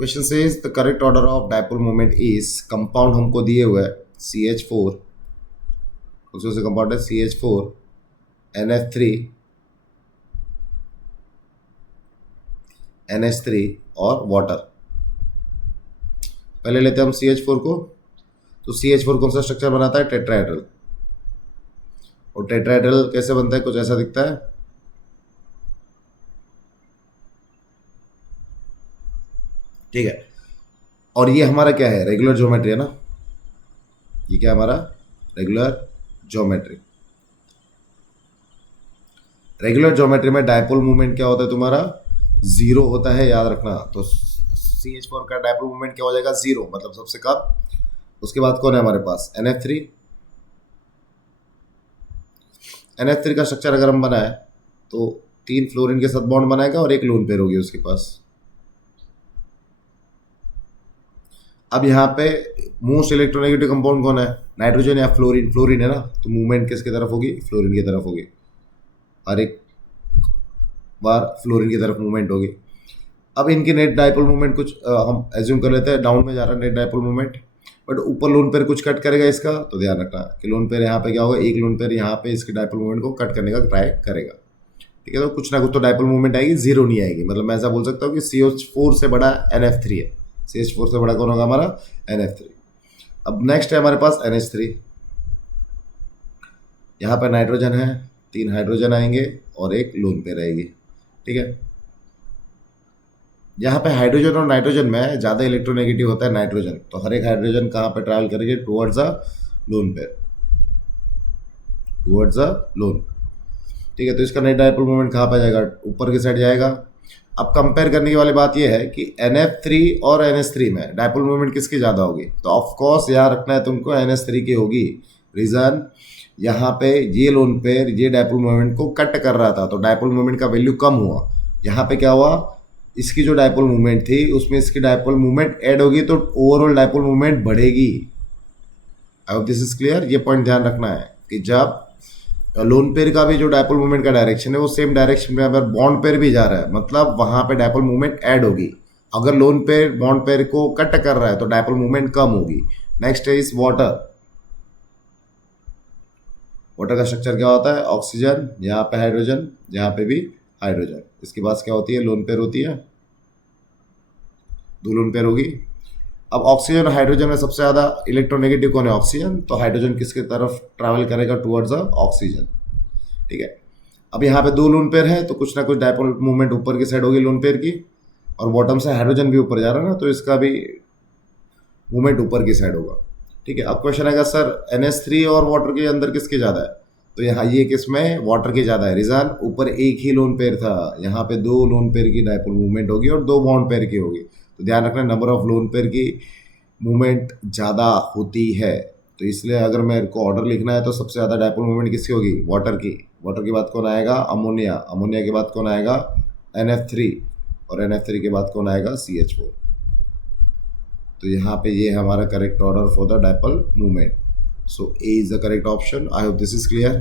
Question says the correct order of dipole moment is, compound हमको दिए हुए है CH4, कौन से कंपाउंड है CH4 NF3 NH3 और वाटर। पहले लेते हैं हम CH4 को। तो CH4 कौन सा स्ट्रक्चर बनाता है, टेट्राहेड्रल। और टेट्राहेड्रल कैसे बनता है, कुछ ऐसा दिखता है। ठीक है, और ये हमारा क्या है, रेगुलर ज्योमेट्री है ना, ये क्या हमारा रेगुलर ज्योमेट्री। रेगुलर ज्योमेट्री में डायपोल मूवमेंट क्या होता है तुम्हारा, जीरो होता है, याद रखना। तो CH4 का डायपोल मूवमेंट क्या हो जाएगा, जीरो, मतलब सबसे कम। उसके बाद कौन है हमारे पास, NF3। NF3 का स्ट्रक्चर अगर हम बनाए तो 3 फ्लोरीन के साथ बॉन्ड बनाएगा और एक लोन पेयर होगी उसके पास। अब यहाँ पे मोस्ट इलेक्ट्रोनेगेटिव कंपाउंड कौन है, नाइट्रोजन या फ्लोरीन। फ्लोरीन है ना, तो मूवमेंट किसकी तरफ होगी, फ्लोरीन की तरफ होगी। हर एक बार फ्लोरीन की तरफ मूवमेंट होगी। अब इनकी नेट डायपोल मूवमेंट कुछ हम एज्यूम कर लेते हैं, डाउन में जा रहा है नेट डायपोल मूवमेंट, बट ऊपर लोन पेयर कुछ कट करेगा इसका। तो ध्यान रखना कि लोन पेयर यहाँ पे क्या होगा, एक लोन पेयर यहाँ पे इसके डायपोल मूवमेंट को कट करने का ट्राई करेगा। ठीक है, तो कुछ ना कुछ तो डायपोल मूवमेंट आएगी, जीरो नहीं आएगी। मतलब मैं ऐसा बोल सकता हूँ कि CH4 से बड़ा NF3 है। CH4 से बड़ा कौन होगा हमारा, NF3। अब नेक्स्ट है हमारे पास NH3। यहाँ पे नाइट्रोजन है, 3 हाइड्रोजन आएंगे और एक लोन पेयर आएगी। ठीक है, यहाँ पे हाइड्रोजन और नाइट्रोजन में ज़्यादा इलेक्ट्रोनेगेटिव होता है नाइट्रोजन। तो हर एक हाइड्रोजन कहाँ पे ट्रैवल करेंगे, towards a lone pair, towards a loan. ठीक है, तो इसका नेट डायपोल मोमेंट कहाँ पे जाएगा, ऊपर की साइड जाएगा। अब कंपेयर करने की वाली बात यह है कि NF3 और NH3 में डायपोल मोमेंट किसकी ज़्यादा होगी। तो ऑफकोर्स यहाँ रखना है तुमको, NH3 की होगी। रीज़न, यहाँ पे ये लोन पेयर ये डायपोल मोमेंट को कट कर रहा था, तो डायपोल मोमेंट का वैल्यू कम हुआ। यहाँ पे क्या हुआ, इसकी जो डायपोल मूवमेंट थी उसमें इसकी डायपोल मूवमेंट ऐड होगी, तो ओवरऑल डायपोल मूवमेंट बढ़ेगी। I hope this is clear. ये पॉइंट ध्यान रखना है कि जब लोन पेयर का भी जो डायपोल मूवमेंट का डायरेक्शन है वो सेम डायरेक्शन में अगर बॉन्ड पेयर भी जा रहा है, मतलब वहां पे डायपोल मूवमेंट ऐड होगी। अगर लोन पेयर बॉन्ड पेयर को कट कर रहा है तो डायपोल मूवमेंट कम होगी। नेक्स्ट है इस वाटर। वाटर का स्ट्रक्चर क्या होता है, ऑक्सीजन, यहाँ पे हाइड्रोजन, यहाँ पे भी हाइड्रोजन। इसके पास क्या होती है, लोन पेयर होती है, 2 लोन पेयर होगी। अब ऑक्सीजन और हाइड्रोजन में सबसे ज़्यादा इलेक्ट्रोनेगेटिव कौन है, ऑक्सीजन। तो हाइड्रोजन किसकी तरफ ट्रैवल करेगा, टुवर्ड्स ऑक्सीजन। ठीक है, अब यहाँ पे 2 लोन पेयर है, तो कुछ ना कुछ डायपोल मूवमेंट ऊपर की साइड होगी लोन पेयर की, और बॉटम से हाइड्रोजन भी ऊपर जा रहा है ना, तो इसका भी मूवमेंट ऊपर की साइड होगा। ठीक है, अब क्वेश्चन आएगा सर NH3 और वाटर के अंदर किसकी ज़्यादा है। तो यहाँ ये किसमें, वाटर की ज़्यादा है। रीज़न, ऊपर एक ही लोन पेयर था, यहाँ पे 2 लोन पेयर की डायपोल मूवमेंट होगी और 2 बॉन्ड पेयर की होगी। तो ध्यान रखना, नंबर ऑफ लोन पेयर की मूवमेंट ज़्यादा होती है। तो इसलिए अगर मेरे को ऑर्डर लिखना है तो सबसे ज़्यादा डायपोल मूवमेंट किसकी होगी, वाटर की। वाटर के बाद कौन आएगा, अमोनिया। अमोनिया के बाद कौन आएगा, NF3, और NF3 के बाद कौन आएगा, CH4। तो यहाँ पे ये है हमारा correct order for the dipole movement. So A is the correct option. I hope this is clear.